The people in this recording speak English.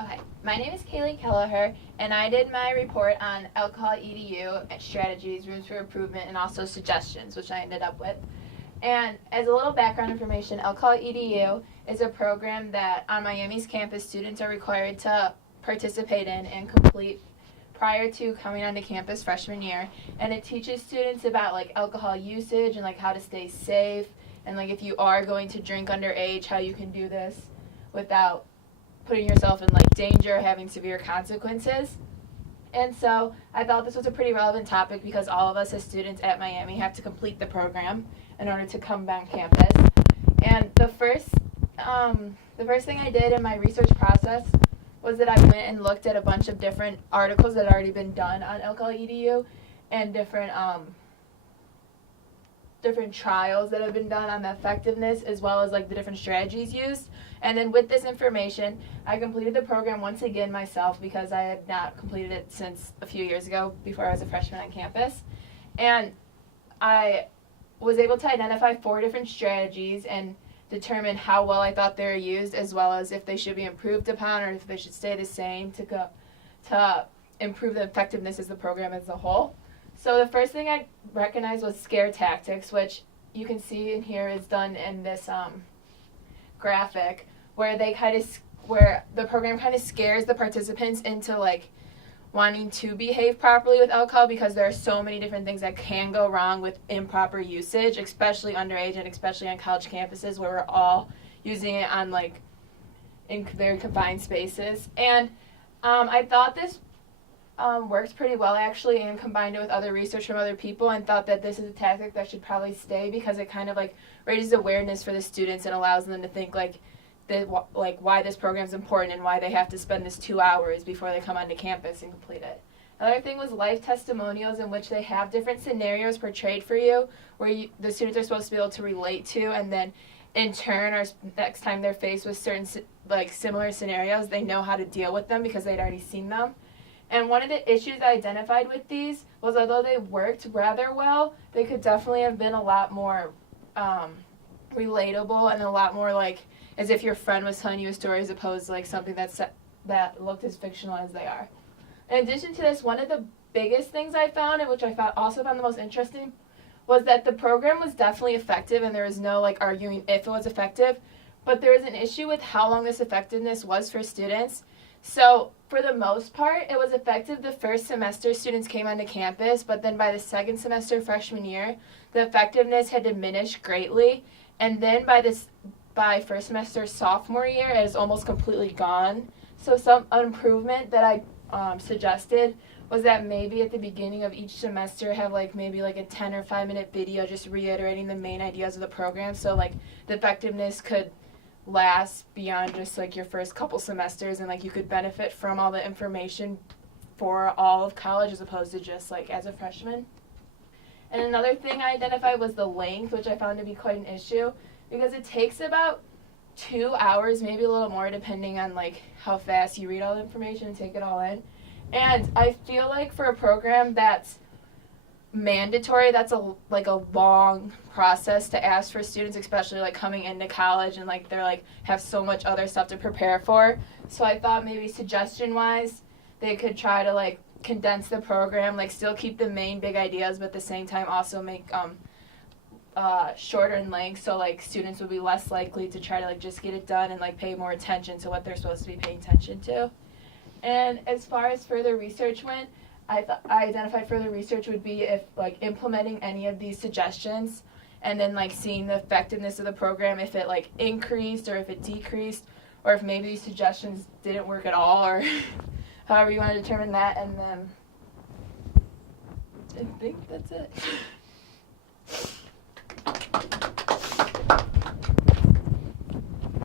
Okay, my name is Kelliher, and I did my report on AlcoholEdu strategies, rooms for improvement, and also suggestions, which I ended up with. And as a little background information, AlcoholEdu is a program that on Miami's campus students are required to participate in and complete prior to coming onto campus freshman year. And it teaches students about like alcohol usage and like how to stay safe, and like if you are going to drink underage, how you can do this without putting yourself in like danger, having severe consequences. And so I thought this was a pretty relevant topic because all of us as students at Miami have to complete the program in order to come on campus. And the first thing I did in my research process was that I went and looked at a bunch of different articles that had already been done on AlcoholEdu and different trials that have been done on the effectiveness as well as like the different strategies used. And then with this information, I completed the program once again myself because I had not completed it since a few years ago before I was a freshman on campus. And I was able to identify 4 different strategies and determine how well I thought they were used, as well as if they should be improved upon or if they should stay the same to improve the effectiveness of the program as a whole. So the first thing I recognized was scare tactics, which you can see in here is done in this graphic, where the program kind of scares the participants into like wanting to behave properly with alcohol, because there are so many different things that can go wrong with improper usage, especially underage and especially on college campuses where we're all using it on like in very confined spaces. And I thought this works pretty well actually, and combined it with other research from other people, and thought that this is a tactic that should probably stay because it kind of like raises awareness for the students and allows them to think like why this program is important and why they have to spend this 2 hours before they come onto campus and complete it. Another thing was life testimonials, in which they have different scenarios portrayed for you where the students are supposed to be able to relate to, and then in turn, or next time they're faced with certain like similar scenarios, they know how to deal with them because they'd already seen them. And one of the issues I identified with these was, although they worked rather well, they could definitely have been a lot more relatable and a lot more like as if your friend was telling you a story as opposed to like something that looked as fictional as they are. In addition to this, one of the biggest things I found, and which I also found the most interesting, was that the program was definitely effective, and there was no like arguing if it was effective, but there was an issue with how long this effectiveness was for students. So for the most part, it was effective the first semester students came onto campus, but then by the second semester freshman year, the effectiveness had diminished greatly, and then by first semester sophomore year, it is almost completely gone. So some improvement that I suggested was that maybe at the beginning of each semester have like maybe like a 10 or 5 minute video just reiterating the main ideas of the program, so like the effectiveness could last beyond just like your first couple semesters, and like you could benefit from all the information for all of college as opposed to just like as a freshman. And another thing I identified was the length, which I found to be quite an issue because it takes about 2 hours, maybe a little more depending on like how fast you read all the information and take it all in. And I feel like for a program that's mandatory, that's a long process to ask for students, especially like coming into college and like they're like have so much other stuff to prepare for. So I thought maybe suggestion wise they could try to like condense the program, like still keep the main big ideas, but at the same time also make shorter in length, so like students would be less likely to try to like just get it done and like pay more attention to what they're supposed to be paying attention to. And as far as further research went, I identified further research would be if like implementing any of these suggestions and then like seeing the effectiveness of the program, if it like increased or if it decreased, or if maybe these suggestions didn't work at all, or however you want to determine that. And then I think that's it.